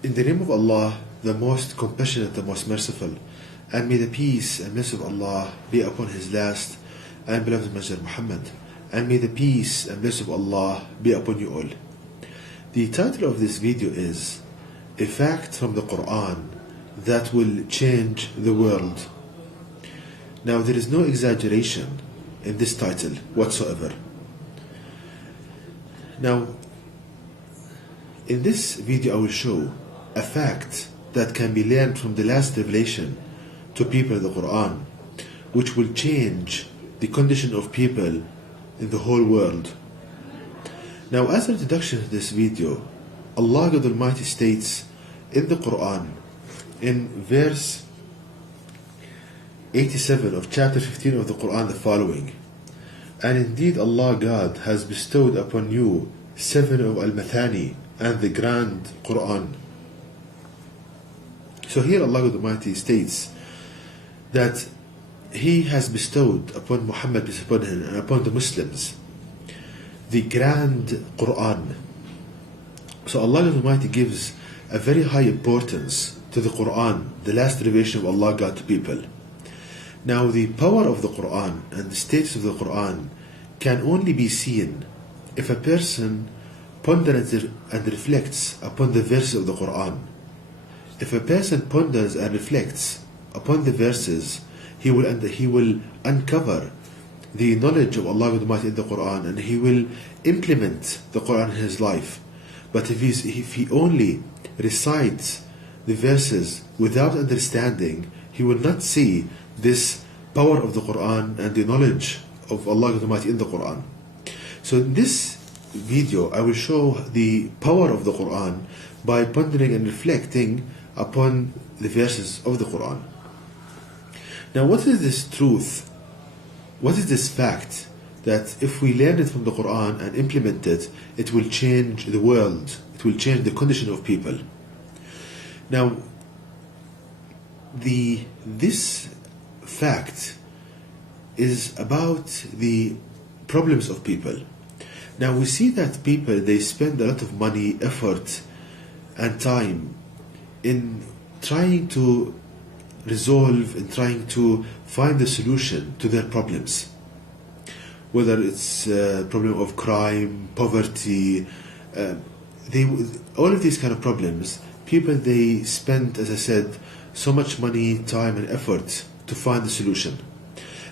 In the name of Allah, the most compassionate, the most merciful, and may the peace and blessing of Allah be upon His last and beloved Messenger Muhammad, and may the peace and blessing of Allah be upon you all. The title of this video is A Fact from the Quran That Will Change the World. Now, there is no exaggeration in this title whatsoever. Now, in this video I will show a fact that can be learned from the last revelation to people in the Quran, which will change the condition of people in the whole world. Now, as an introduction to this video, Allah God Almighty states in the Quran, in verse 87 of chapter 15 of the Quran, the following: And indeed Allah God has bestowed upon you 7 of Al-Mathani and the Grand Quran. So here Allah God Almighty states that He has bestowed upon Muhammad and upon the Muslims the Grand Quran. So Allah God Almighty gives a very high importance to the Quran, the last revelation of Allah God to people. Now, the power of the Quran and the status of the Quran can only be seen if a person ponders and reflects upon the verses of the Quran. If a person ponders and reflects upon the verses, he will uncover the knowledge of Allah Almighty in the Quran, and he will implement the Quran in his life. But if he only recites the verses without understanding, he will not see this power of the Quran and the knowledge of Allah Almighty in the Quran. So in this video I will show the power of the Quran by pondering and reflecting upon the verses of the Quran. Now, what is this truth? What is this fact that if we learn it from the Quran and implement it, it will change the world, it will change the condition of people? Now, this fact is about the problems of people. Now, we see that people, they spend a lot of money, effort and time in trying to resolve and trying to find the solution to their problems, whether it's a problem of crime, poverty, all of these kind of problems. People, they spend, as I said, so much money, time and effort to find the solution.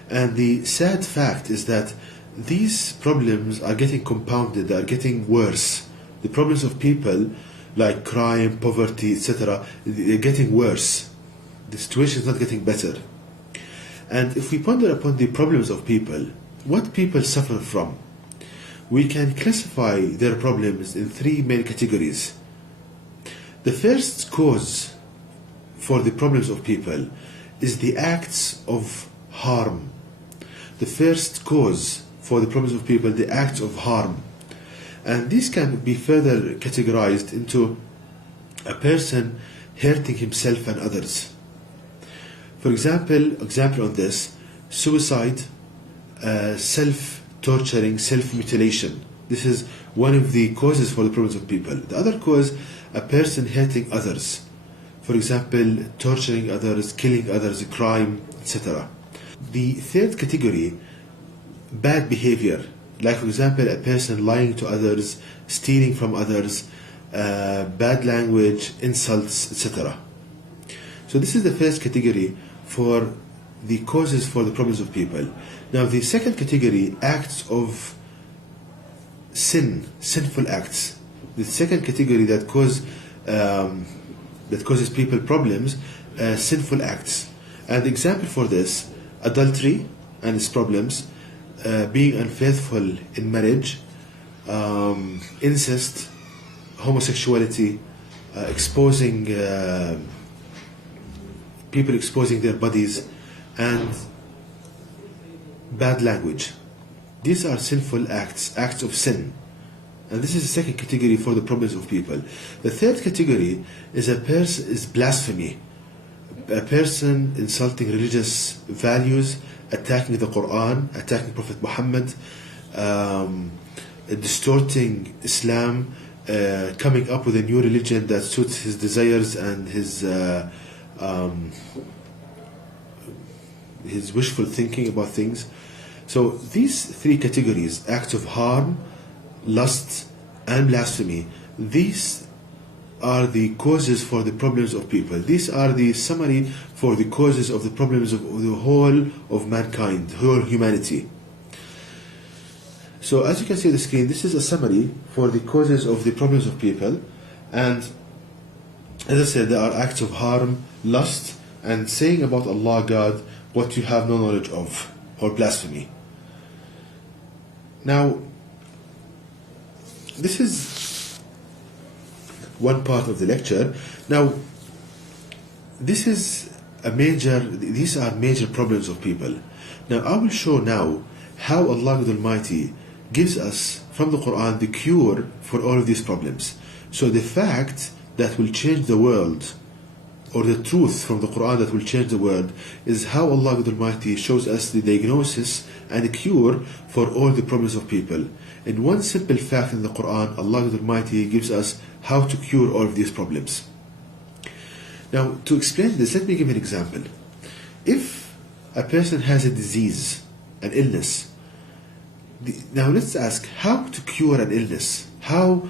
And the sad fact is that these problems are getting compounded, they are getting worse. The problems of people like crime, poverty, etc., they're getting worse. The situation is not getting better. And if we ponder upon the problems of people, what people suffer from, we can classify their problems in 3 main categories. The first cause for the problems of people is the acts of harm. The first cause for the problems of people, the acts of harm. And these can be further categorized into a person hurting himself and others. For example on this, suicide, self-torturing, self-mutilation. This is one of the causes for the problems of people. The other cause, a person hurting others. For example, torturing others, killing others, crime, etc. The third category, bad behavior. Like, for example, a person lying to others, stealing from others, bad language, insults, etc. So this is the first category for the causes for the problems of people. Now, the second category, acts of sin, sinful acts. The second category that causes people problems, sinful acts. And the example for this, adultery and its problems, being unfaithful in marriage, incest, homosexuality, people exposing their bodies, and bad language. These are sinful acts, acts of sin. And this is the second category for the problems of people. The third category is blasphemy. A person insulting religious values, attacking the Quran, attacking Prophet Muhammad, distorting Islam, coming up with a new religion that suits his desires and his wishful thinking about things. So these three categories, acts of harm, lust, and blasphemy, these are the causes for the problems of people. These are the summary for the causes of the problems of the whole of mankind, whole humanity. So as you can see on the screen, this is a summary for the causes of the problems of people. And as I said, there are acts of harm, lust, and saying about Allah God what you have no knowledge of, or blasphemy. Now, this is one part of the lecture. Now, these are major problems of people. Now, I will show now how Allah Almighty gives us from the Quran the cure for all of these problems. So the fact that will change the world, or the truth from the Quran that will change the world, is how Allah Almighty shows us the diagnosis and the cure for all the problems of people. In one simple fact in the Quran, Allah Almighty gives us how to cure all of these problems. Now, to explain this, let me give an example. If a person has a disease, an illness, now let's ask how to cure an illness, how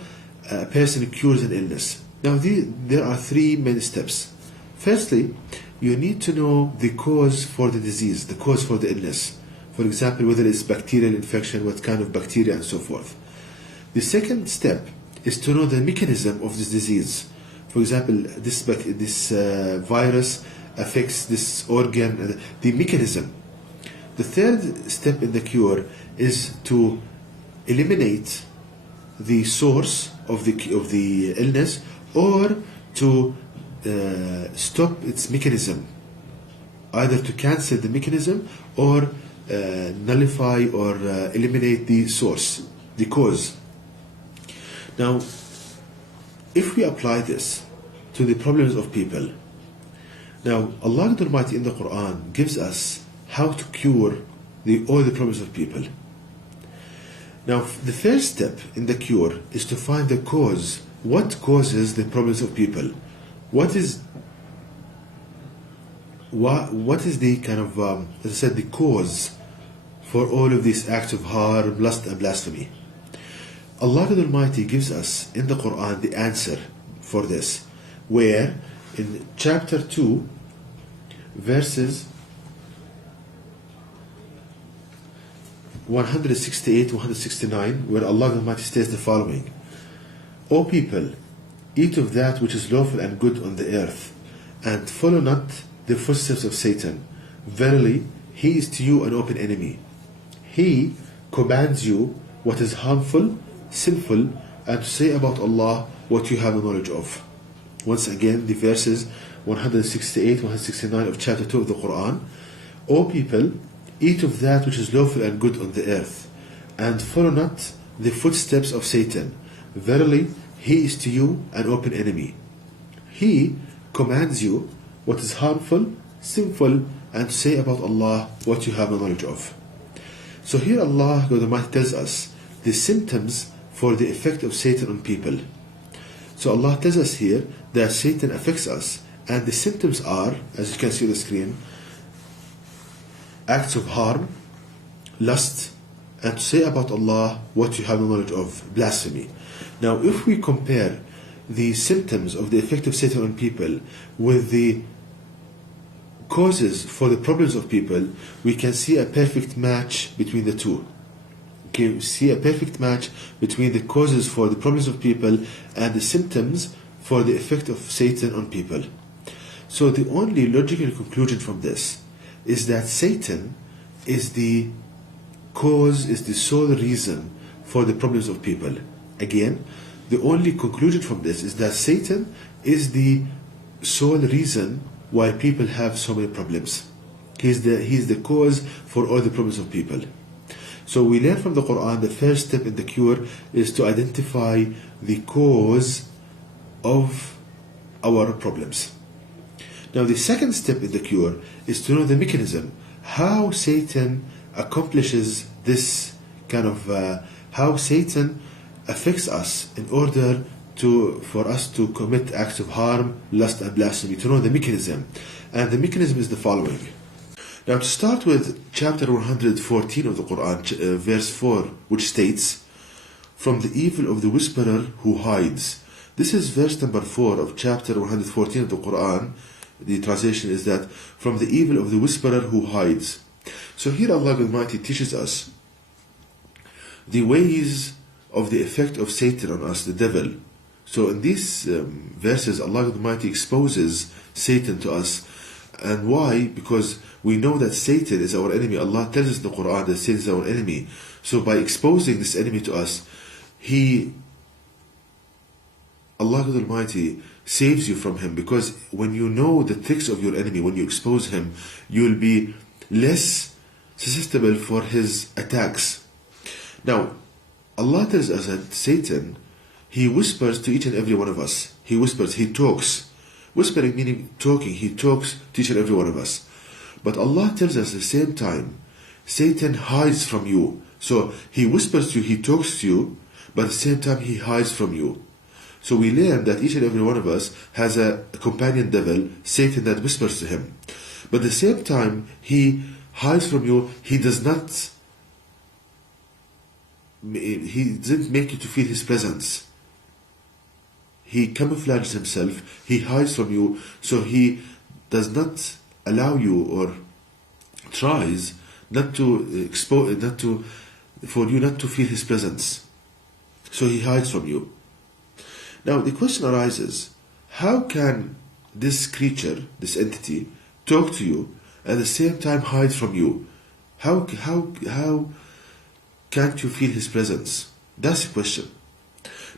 a person cures an illness. Now there are three main steps. Firstly, you need to know the cause for the disease, the cause for the illness. For example, whether it's bacterial infection, what kind of bacteria, and so forth. The second step is to know the mechanism of this disease. For example, this virus affects this organ, the mechanism. The third step in the cure is to eliminate the source of the illness, or to stop its mechanism, either to cancel the mechanism or nullify or eliminate the source, the cause. Now, if we apply this to the problems of people, now Allah Almighty in the Quran gives us how to cure all the problems of people. Now, the first step in the cure is to find the cause. What causes the problems of people? What is the kind of, as I said, the cause for all of these acts of harm, lust, and blasphemy? Allah Almighty gives us in the Quran the answer for this, where in chapter 2, verses 168, 169, where Allah Almighty states the following: O people, eat of that which is lawful and good on the earth, and follow not the footsteps of Satan. Verily, he is to you an open enemy. He commands you what is harmful, sinful, and to say about Allah what you have no knowledge of. Once again, the verses 168, 169 of chapter 2 of the Quran. O people, eat of that which is lawful and good on the earth, and follow not the footsteps of Satan. Verily, he is to you an open enemy. He commands you what is harmful, sinful, and to say about Allah what you have no knowledge of. So here Allah Almighty tells us the symptoms for the effect of Satan on people. So Allah tells us here that Satan affects us, and the symptoms are, as you can see on the screen, acts of harm, lust, and to say about Allah what you have no knowledge of, blasphemy. Now, if we compare the symptoms of the effect of Satan on people with the causes for the problems of people, we can see a perfect match between the two. Okay, we see a perfect match between the causes for the problems of people and the symptoms for the effect of Satan on people. So the only logical conclusion from this is that Satan is the cause, is the sole reason for the problems of people. Again, the only conclusion from this is that Satan is the sole reason why people have so many problems. He's the cause for all the problems of people. So we learn from the Quran the first step in the cure is to identify the cause of our problems. Now the second step in the cure is to know the mechanism, how Satan accomplishes this kind of, how Satan affects us in order for us to commit acts of harm, lust, and blasphemy, to know the mechanism. And the mechanism is the following. Now, to start with chapter 114 of the Quran, verse 4, which states, "From the evil of the whisperer who hides." This is verse number 4 of chapter 114 of the Quran. The translation is that, "From the evil of the whisperer who hides." So here Allah Almighty teaches us the ways of the effect of Satan on us, the devil. So in these verses, Allah Almighty exposes Satan to us. And why? Because we know that Satan is our enemy. Allah tells us in the Quran that Satan is our enemy. So by exposing this enemy to us, Allah Almighty saves you from him. Because when you know the tricks of your enemy, when you expose him, you will be less susceptible for his attacks. Now, Allah tells us that Satan, he whispers to each and every one of us. He whispers, he talks. Whispering meaning talking. He talks to each and every one of us. But Allah tells us at the same time, Satan hides from you. So he whispers to you, he talks to you, but at the same time he hides from you. So we learn that each and every one of us has a companion devil, Satan, that whispers to him. But at the same time, he hides from you. He doesn't make you to feel his presence. He camouflages himself, he hides from you, so he does not allow you or tries not to for you not to feel his presence. So he hides from you. Now the question arises, how can this creature, this entity, talk to you at the same time hide from you? How can't you feel his presence? That's the question.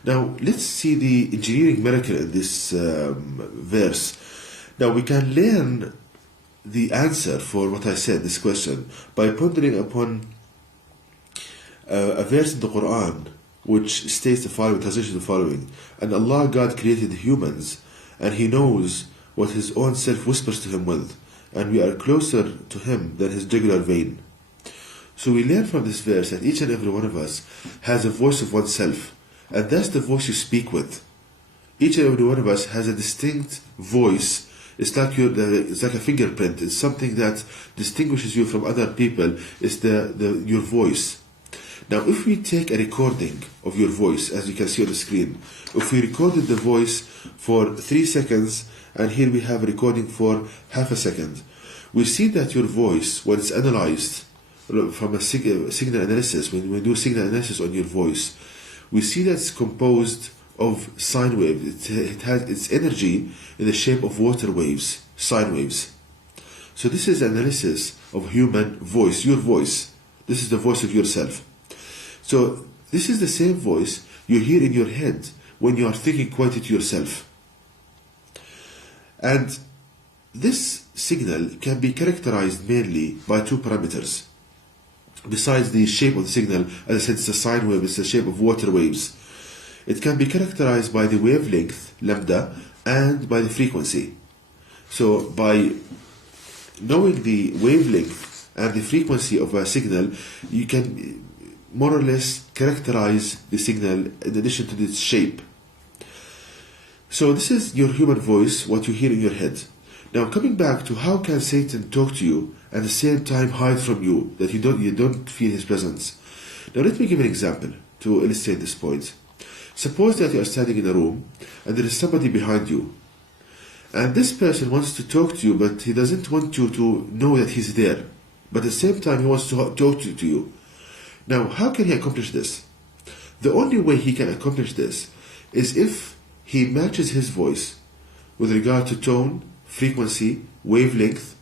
Now, let's see the engineering miracle in this verse. Now, we can learn the answer for what I said, this question, by pondering upon a verse in the Quran which states the following, translation the following: "And Allah, God, created humans, and He knows what His own self whispers to Him with, and we are closer to Him than His jugular vein." So we learn from this verse that each and every one of us has a voice of oneself. And that's the voice you speak with. Each and every one of us has a distinct voice. It's like a fingerprint. It's something that distinguishes you from other people. It's your voice. Now, if we take a recording of your voice, as you can see on the screen, if we recorded the voice for 3 seconds, and here we have a recording for half a second, we see that your voice, when it's analyzed from a signal analysis, when we do signal analysis on your voice, we see that it's composed of sine waves. It has its energy in the shape of water waves, sine waves. So this is analysis of human voice, your voice. This is the voice of yourself. So this is the same voice you hear in your head when you are thinking quietly to yourself. And this signal can be characterized mainly by 2 parameters. Besides the shape of the signal, as I said, it's a sine wave, it's the shape of water waves. It can be characterized by the wavelength, lambda, and by the frequency. So by knowing the wavelength and the frequency of a signal, you can more or less characterize the signal in addition to its shape. So this is your human voice, what you hear in your head. Now coming back to how can Satan talk to you and at the same time hide from you, that you don't feel his presence. Now let me give an example to illustrate this point. Suppose that you are standing in a room and there is somebody behind you, and this person wants to talk to you, but he doesn't want you to know that he's there, but at the same time he wants to talk to you. Now how can he accomplish this? The only way he can accomplish this is if he matches his voice with regard to tone, frequency, wavelength,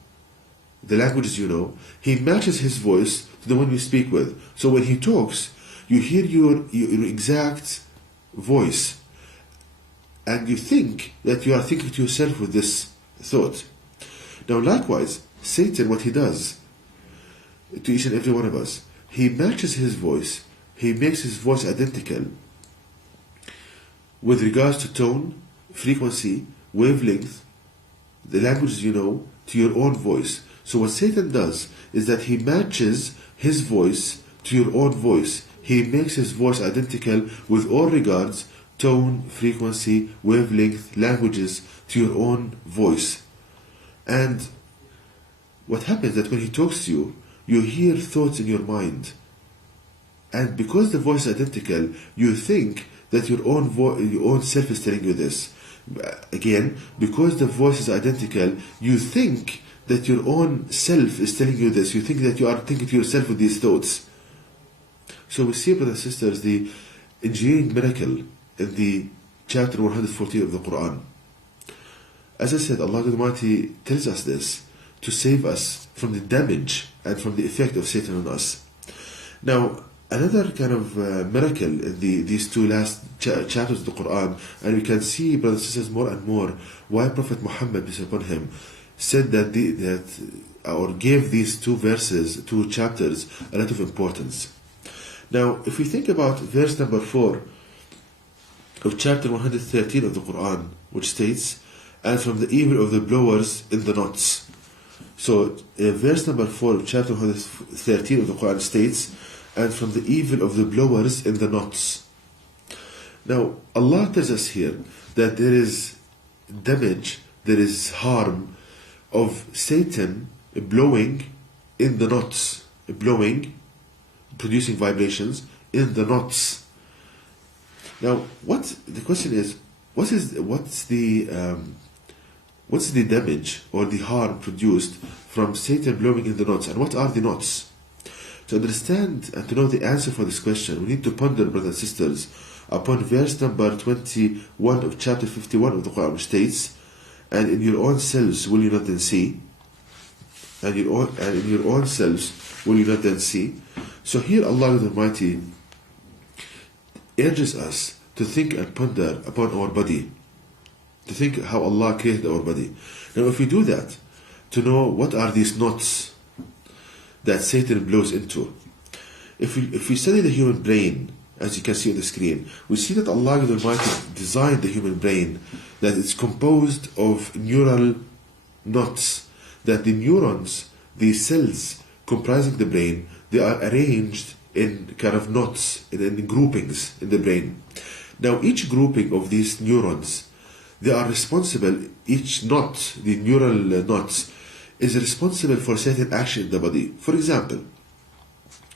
the languages you know. He matches his voice to the one you speak with. So when he talks, you hear your exact voice, and you think that you are thinking to yourself with this thought. Now likewise, Satan, what he does to each and every one of us, he matches his voice, he makes his voice identical with regards to tone, frequency, wavelength, the languages you know, to your own voice. So what Satan does is that he matches his voice to your own voice. he makes his voice identical with all regards, tone, frequency, wavelength, languages, to your own voice. And what happens that when he talks to you, you hear thoughts in your mind. And because the voice is identical, you think that your own self is telling you this. Again, because the voice is identical, you think that your own self is telling you this. You think that you are thinking to yourself with these thoughts. So we see, brothers and sisters, the engineering miracle in the chapter 114 of the Quran. As I said, Allah Almighty tells us this to save us from the damage and from the effect of Satan on us. Now, another kind of miracle in these two last chapters of the Quran, and we can see, brothers and sisters, more and more why Prophet Muhammad, peace upon him, said that or gave these two chapters, a lot of importance. Now, if we think about verse number 4 of chapter 113 of the Quran, which states, "And from the evil of the blowers in the knots." So, verse number 4 of chapter 113 of the Quran states, "And from the evil of the blowers in the knots." Now, Allah tells us here that there is damage, there is harm of Satan blowing in the knots, producing vibrations in the knots. Now, the question is, what's the damage or the harm produced from Satan blowing in the knots, and what are the knots? To understand and to know the answer for this question, we need to ponder, brothers and sisters, upon verse number 21 of chapter 51 of the Quran, which states, "And in your own selves will you not then see?" And in your own selves will you not then see? So here Allah the Almighty urges us to think and ponder upon our body, to think how Allah created our body. Now, if we do that, to know what are these knots that Satan blows into. If we study the human brain, as you can see on the screen, we see that Allah the Almighty designed the human brain, that it's composed of neural knots, that the neurons, the cells comprising the brain, they are arranged in kind of knots, in groupings in the brain. Now, each grouping of these neurons, they are responsible, each knot, the neural knots, is responsible for certain action in the body. For example,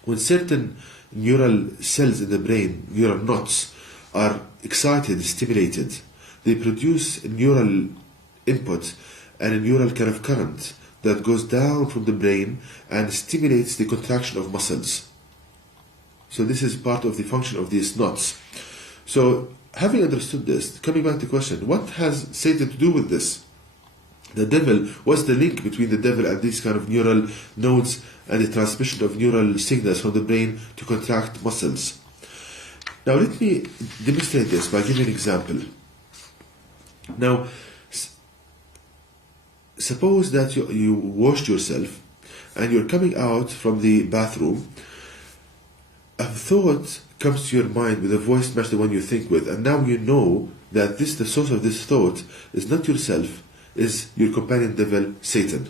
when certain neural cells in the brain, neural knots, are excited, stimulated, they produce a neural input and a neural kind of current that goes down from the brain and stimulates the contraction of muscles. So this is part of the function of these knots. So, having understood this, coming back to the question, what has Satan to do with this? The devil, what's the link between the devil and these kind of neural nodes and the transmission of neural signals from the brain to contract muscles? Now let me demonstrate this by giving an example. Now, suppose that you washed yourself and you're coming out from the bathroom. A thought comes to your mind with a voice match the one you think with, and now you know that the source of this thought is not yourself, is your companion devil, Satan.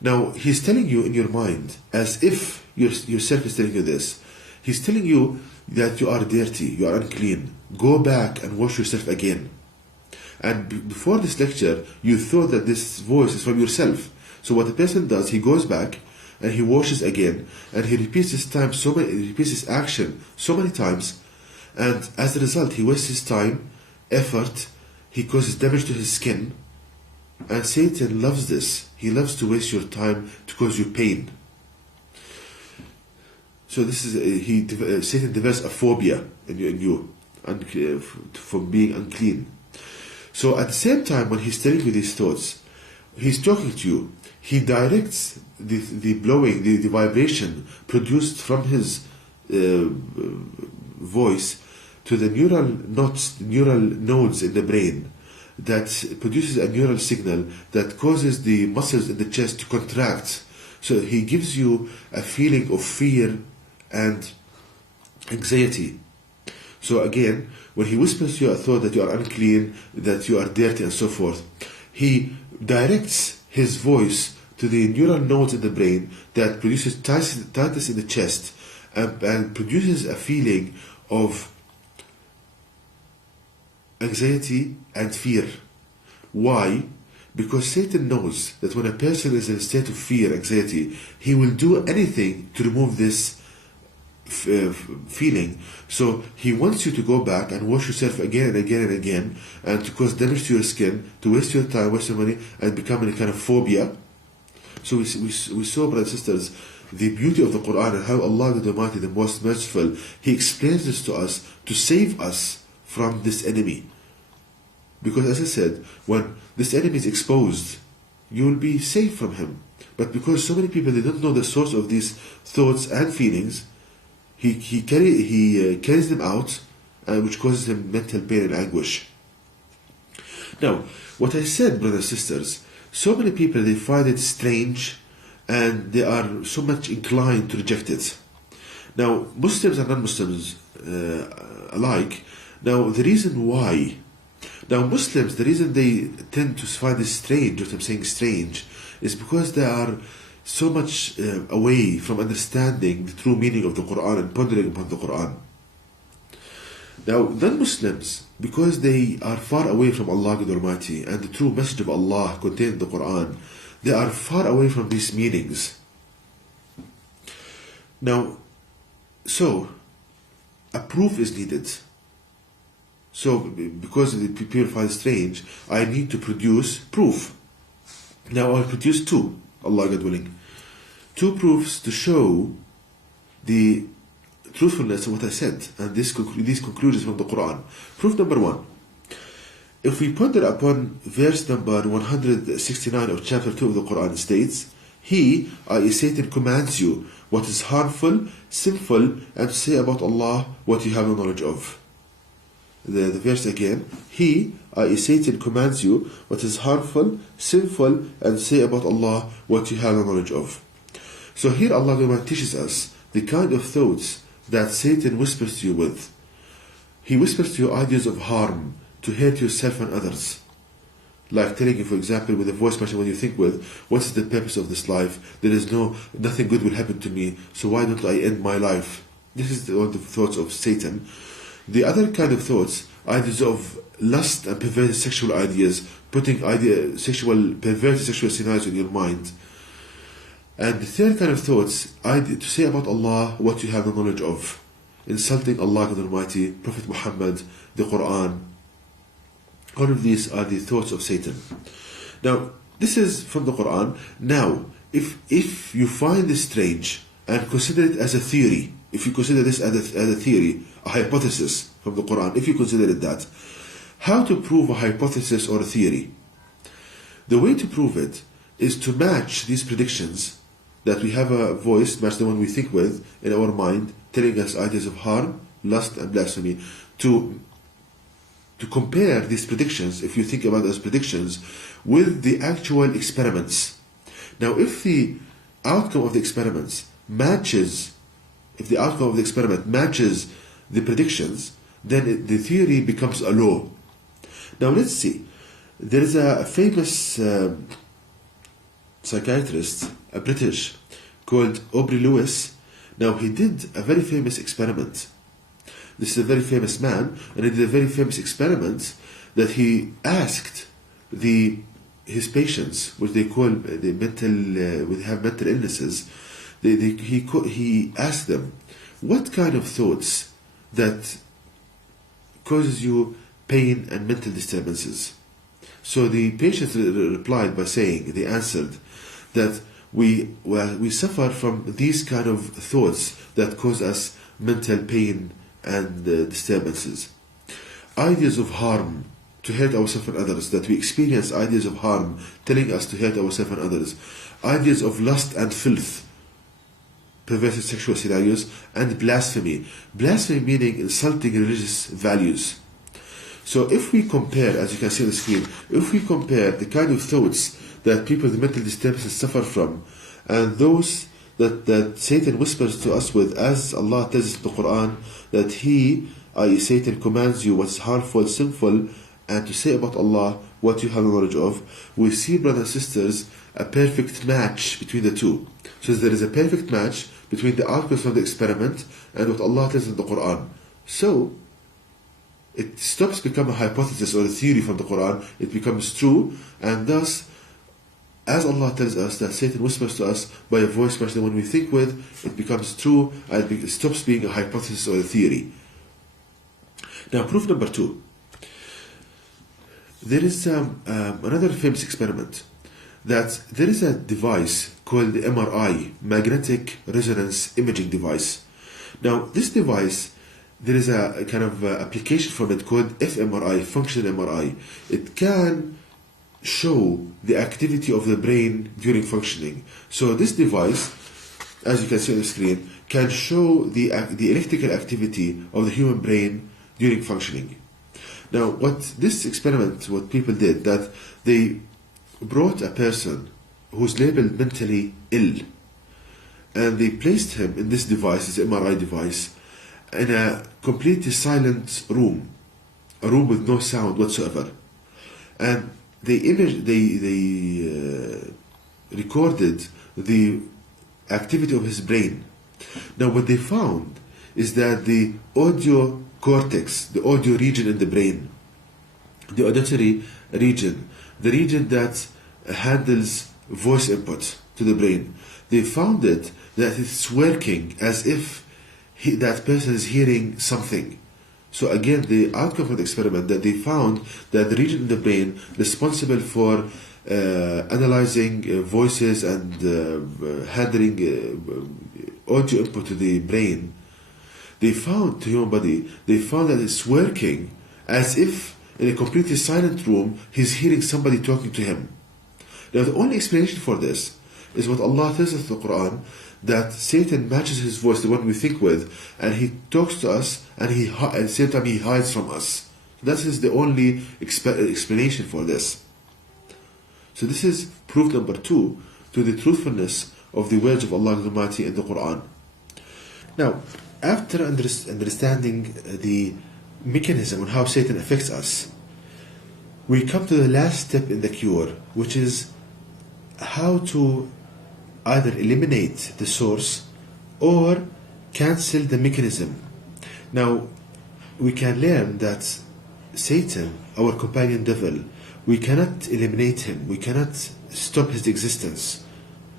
Now, he's telling you in your mind, as if yourself is telling you this. He's telling you that you are dirty, you are unclean. Go back and wash yourself again. And before this lecture, you thought that this voice is from yourself. So what the person does, he goes back and he washes again, and he repeats his action so many times, and as a result, he wastes his time, effort, he causes damage to his skin, and Satan loves this. He loves to waste your time, to cause you pain. So this is Satan develops a phobia in you from being unclean. So at the same time, when he's telling you these thoughts, he's talking to you. He directs the blowing, the vibration produced from his voice to the neural nodes in the brain that produces a neural signal that causes the muscles in the chest to contract. So he gives you a feeling of fear and anxiety. So again, when he whispers to you a thought that you are unclean, that you are dirty and so forth, he directs his voice to the neural nodes in the brain that produces tightness in the chest and produces a feeling of anxiety and fear. Why? Because Satan knows that when a person is in a state of fear, anxiety, he will do anything to remove this feeling. So he wants you to go back and wash yourself again and again and again, and to cause damage to your skin, to waste your time, waste your money, and become a kind of phobia. So we saw, brothers and sisters, the beauty of the Quran and how Allah the Almighty, the Most Merciful, He explains this to us to save us from this enemy. Because as I said, when this enemy is exposed, you will be safe from him. But because so many people, they don't know the source of these thoughts and feelings, he carries them out, which causes him mental pain and anguish. Now, what I said, brothers and sisters, so many people, they find it strange and they are so much inclined to reject it. Now, Muslims and non-Muslims alike, now the reason why, now Muslims, the reason they tend to find this strange, what I'm saying strange, is because they are so much away from understanding the true meaning of the Quran and pondering upon the Quran. Now, non-Muslims, because they are far away from Allah the Almighty and the true message of Allah contained in the Quran, they are far away from these meanings. Now, so, a proof is needed. So, because the people find it strange, I need to produce proof. Now, I'll produce two, Allah God willing. Two proofs to show the truthfulness of what I said, and these conclusions from the Quran. Proof number one. If we ponder upon verse number 169 of chapter 2 of the Quran, states, He, i.e. Satan, commands you what is harmful, sinful, and to say about Allah what you have no knowledge of. The verse again, He, i.e. Satan, commands you what is harmful, sinful, and to say about Allah what you have no knowledge of. So here Allah teaches us the kind of thoughts that Satan whispers to you with. He whispers to you ideas of harm, to hurt yourself and others. Like telling you, for example, with a voice machine, when you think with, what is the purpose of this life? There is nothing good will happen to me, so why don't I end my life? This is all the thoughts of Satan. The other kind of thoughts, ideas of lust and perverted sexual ideas, putting perverted sexual scenarios in your mind. And the third kind of thoughts, to say about Allah what you have no knowledge of, insulting Allah the Almighty, Prophet Muhammad, the Quran. All of these are the thoughts of Satan. Now, this is from the Quran. Now, if you find this strange and consider it as a theory, if you consider this as a theory, a hypothesis from the Quran, if you consider it that, how to prove a hypothesis or a theory? The way to prove it is to match these predictions, that we have a voice, match the one we think with in our mind, telling us ideas of harm, lust, and blasphemy, to compare these predictions, if you think about those predictions, with the actual experiments. Now, if the outcome of the experiments matches, if the outcome of the experiment matches the predictions, then the theory becomes a law. Now, let's see. There is a famous psychiatrist, a British, called Aubrey Lewis. Now, he did a very famous experiment. This is a very famous man, and he did a very famous experiment that he asked his patients, which they call the when they have mental illnesses. He asked them, what kind of thoughts that causes you pain and mental disturbances? So the patients replied by saying, they answered that we suffer from these kind of thoughts that cause us mental pain and disturbances. Ideas of harm, to hurt ourselves and others, that we experience ideas of harm telling us to hurt ourselves and others. Ideas of lust and filth, perverted sexual scenarios, and blasphemy. Blasphemy meaning insulting religious values. So if we compare, as you can see on the screen, if we compare the kind of thoughts that people with mental disturbances suffer from, and those that Satan whispers to us with, as Allah tells us in the Quran, that He, i.e. Satan, commands you what's harmful, sinful, and to say about Allah what you have knowledge of, we see, brothers and sisters, a perfect match between the two. So there is a perfect match between the outcomes of the experiment and what Allah tells in the Quran. So, it stops becoming a hypothesis or a theory from the Quran, it becomes true, and thus, as Allah tells us that Satan whispers to us by a voice much than when we think with, it becomes true and it stops being a hypothesis or a theory. Now, proof number 2. There is another famous experiment that there is a device called the MRI, Magnetic Resonance Imaging Device. Now, this device, there is a kind of application from it called fMRI, functional MRI. It can show the activity of the brain during functioning. So this device, as you can see on the screen, can show the electrical activity of the human brain during functioning. Now, what this experiment, what people did, that they brought a person who's labeled mentally ill, and they placed him in this device, this MRI device, in a completely silent room, a room with no sound whatsoever, and they recorded the activity of his brain. Now, what they found is that the audio cortex, the audio region in the brain, the auditory region, the region that handles voice input to the brain, they found it that it's working as if that person is hearing something. So again, the outcome of the experiment, that they found that the region in the brain responsible for analyzing voices and handling audio input to the brain, they found to human body, they found that it's working as if in a completely silent room he's hearing somebody talking to him. Now, the only explanation for this is what Allah tells us in the Quran, that Satan matches his voice, the one we think with, and he talks to us, and at the same time he hides from us. That is the only explanation for this. So this is proof number 2 to the truthfulness of the words of Allah Almighty in the Quran. Now, after understanding the mechanism on how Satan affects us, we come to the last step in the cure, which is how to either eliminate the source or cancel the mechanism. Now, we can learn that Satan, our companion devil, we cannot eliminate him, we cannot stop his existence,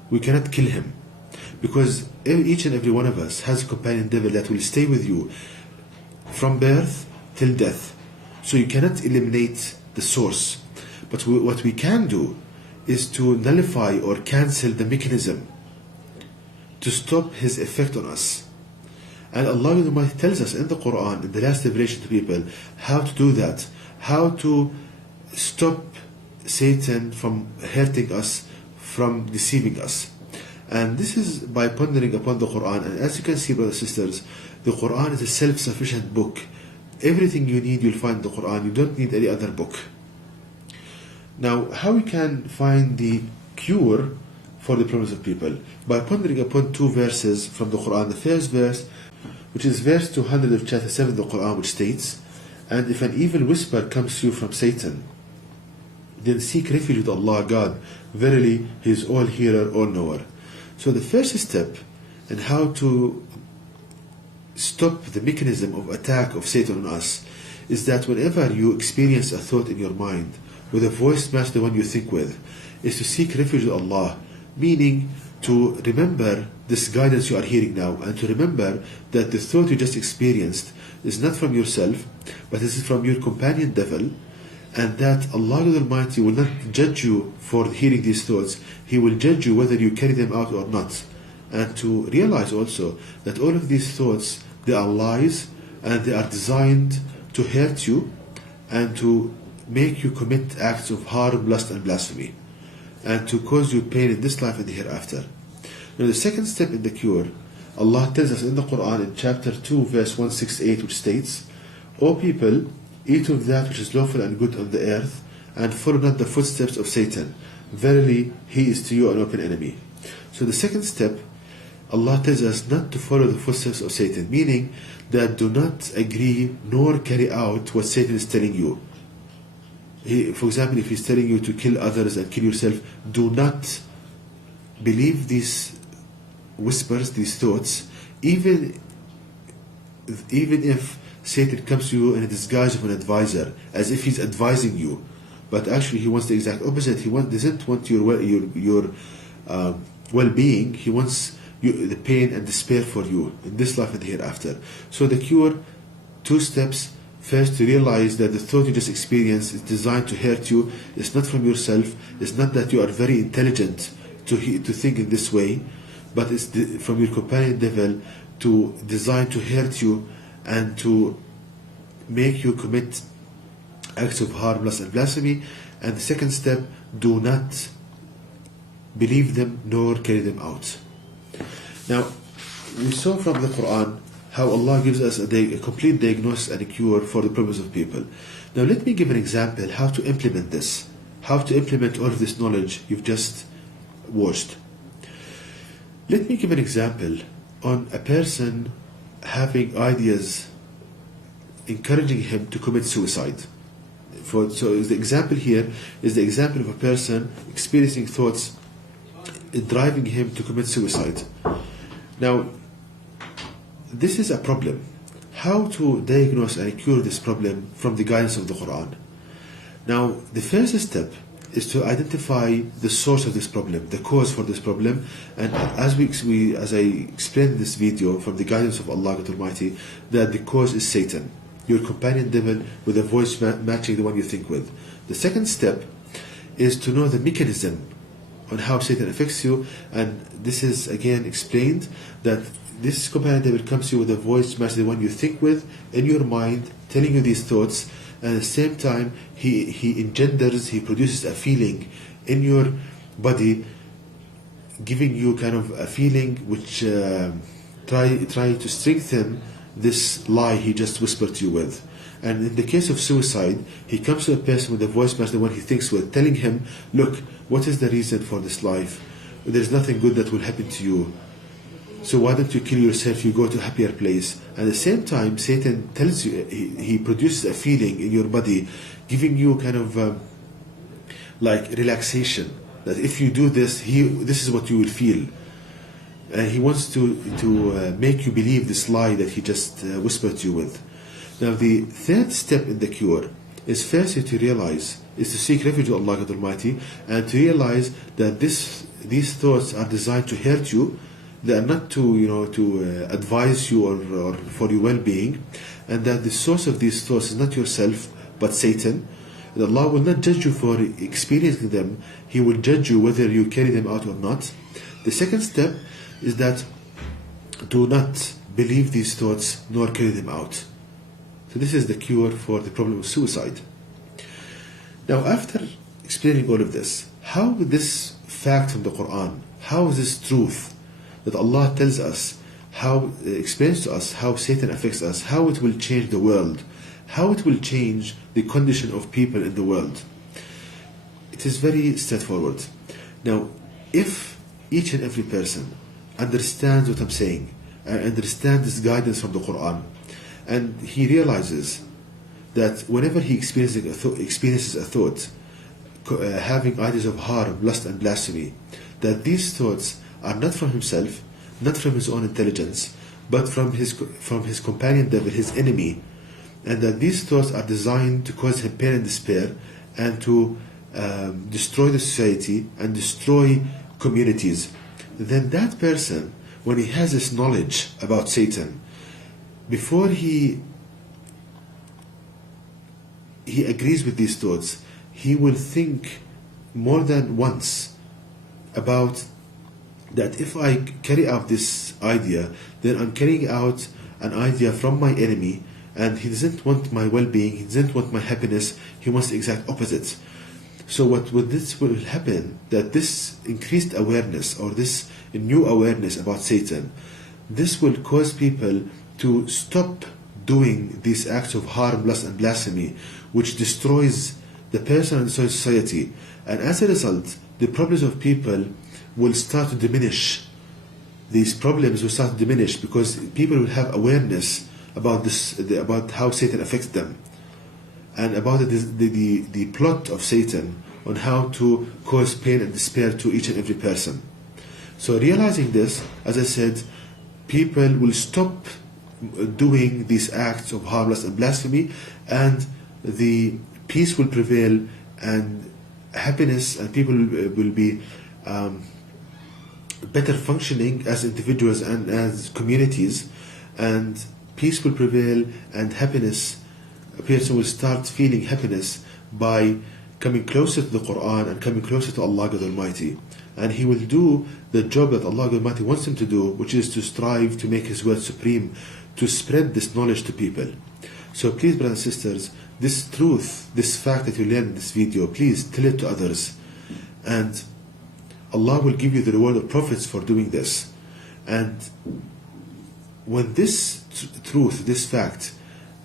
we cannot kill him, because each and every one of us has a companion devil that will stay with you from birth till death. So you cannot eliminate the source, but what we can do is to nullify or cancel the mechanism to stop his effect on us. And Allah Almighty tells us in the Quran, in the last revelation to people, how to do that, how to stop Satan from hurting us, from deceiving us. And this is by pondering upon the Quran. And as you can see, brothers and sisters, the Quran is a self-sufficient book. Everything you need you'll find in the Quran. You don't need any other book. Now, how we can find the cure for the problems of people? By pondering upon 2 verses from the Quran. The first verse, which is verse 200 of chapter 7 of the Quran, which states, "And if an evil whisper comes to you from Satan, then seek refuge with Allah God. Verily, He is all hearer, all knower." So the first step in how to stop the mechanism of attack of Satan on us is that whenever you experience a thought in your mind with a voice match the one you think with, is to seek refuge with Allah, meaning to remember this guidance you are hearing now, and to remember that the thought you just experienced is not from yourself, but this is from your companion devil, and that Allah Almighty will not judge you for hearing these thoughts. He will judge you whether you carry them out or not. And to realize also that all of these thoughts, they are lies, and they are designed to hurt you and to make you commit acts of harm, lust and blasphemy, and to cause you pain in this life and the hereafter. Now, the second step in the cure, Allah tells us in the Quran in chapter 2 verse 168, which states, "O people, eat of that which is lawful and good on the earth, and follow not the footsteps of Satan. Verily, he is to you an open enemy." So the second step, Allah tells us not to follow the footsteps of Satan, meaning that do not agree nor carry out what Satan is telling you. For example, if he's telling you to kill others and kill yourself, do not believe these whispers, these thoughts, even if Satan comes to you in a disguise of an advisor, as if he's advising you, but actually he wants the exact opposite. He doesn't want your well-being. He wants the pain and despair for you in this life and the hereafter. So the cure, 2 steps. First, to realize that the thought you just experienced is designed to hurt you. It's not from yourself. It's not that you are very intelligent to think in this way, but it's from your companion devil, to designed to hurt you and to make you commit acts of harm, lust, and blasphemy. And the second step, do not believe them nor carry them out. Now, we saw from the Quran how Allah gives us a complete diagnosis and a cure for the problems of people. Now let me give an example how to implement this, how to implement all of this knowledge you've just watched. Let me give an example on a person having ideas encouraging him to commit suicide. So the example here is the example of a person experiencing thoughts driving him to commit suicide. Now, this is a problem. How to diagnose and cure this problem from the guidance of the Quran? Now, the first step is to identify the source of this problem, the cause for this problem, and as I explained in this video from the guidance of Allah Almighty, that the cause is Satan, your companion devil with a voice matching the one you think with. The second step is to know the mechanism on how Satan affects you, and this is again explained that this companion devil comes to you with a voice matching the one you think with in your mind, telling you these thoughts, and at the same time he produces a feeling in your body, giving you kind of a feeling which try to strengthen this lie he just whispered to you with. And in the case of suicide, he comes to a person with a voice matching the one he thinks with, telling him, look, what is the reason for this life? There's nothing good that will happen to you. So why don't you kill yourself, you go to a happier place. At the same time, Satan tells you, he produces a feeling in your body, giving you kind of like relaxation, that if you do this, this is what you will feel. And he wants to make you believe this lie that he just whispered to you with. Now the third step in the cure is first to seek refuge with Allah Almighty, and to realize that these thoughts are designed to hurt you. They are not to advise you or for your well-being, and that the source of these thoughts is not yourself but Satan. And Allah will not judge you for experiencing them. He will judge you whether you carry them out or not. The second step is that do not believe these thoughts nor carry them out. So this is the cure for the problem of suicide. Now, after explaining all of this, how this fact from the Quran, how is this truth that Allah tells us, how explains to us how Satan affects us, how it will change the world, how it will change the condition of people in the world? It is very straightforward. Now, if each and every person understands what I'm saying, and understands this guidance from the Quran, and he realizes that whenever he experiences a thought, having ideas of harm, lust, and blasphemy, that these thoughts are not from himself, not from his own intelligence, but from his companion devil, his enemy, and that these thoughts are designed to cause him pain and despair, and to destroy the society and destroy communities, then that person, when he has this knowledge about Satan, before he agrees with these thoughts, he will think more than once about that if I carry out this idea, then I'm carrying out an idea from my enemy, and he doesn't want my well-being, he doesn't want my happiness, he wants the exact opposite. So what this will happen, that this increased awareness or this new awareness about Satan, this will cause people to stop doing these acts of harm, lust, and blasphemy, which destroys the person and society. And as a result, the problems of people will start to diminish. These problems will start to diminish because people will have awareness about about how Satan affects them, and about the plot of Satan on how to cause pain and despair to each and every person. So realizing this, as I said, people will stop doing these acts of harmless and blasphemy, and the peace will prevail, and happiness, and people will be better functioning as individuals and as communities, and peace will prevail and happiness. A person will start feeling happiness by coming closer to the Quran and coming closer to Allah God Almighty. And he will do the job that Allah God Almighty wants him to do, which is to strive to make His word supreme, to spread this knowledge to people. So please, brothers and sisters, this truth, this fact that you learned in this video, please tell it to others. And Allah will give you the reward of prophets for doing this. And when this truth, this fact,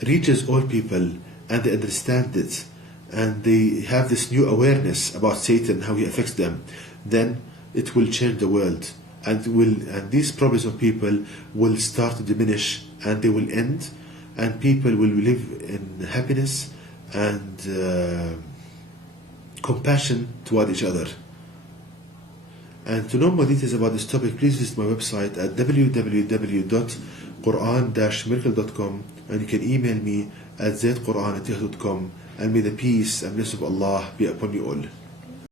reaches all people and they understand it, and they have this new awareness about Satan, how he affects them, then it will change the world, and these problems of people will start to diminish, and they will end, and people will live in happiness and compassion toward each other. And to know more details about this topic, please visit my website at www.quran-miracle.com, and you can email me at zaidquran@yahoo.com, and may the peace and blessing of Allah be upon you all.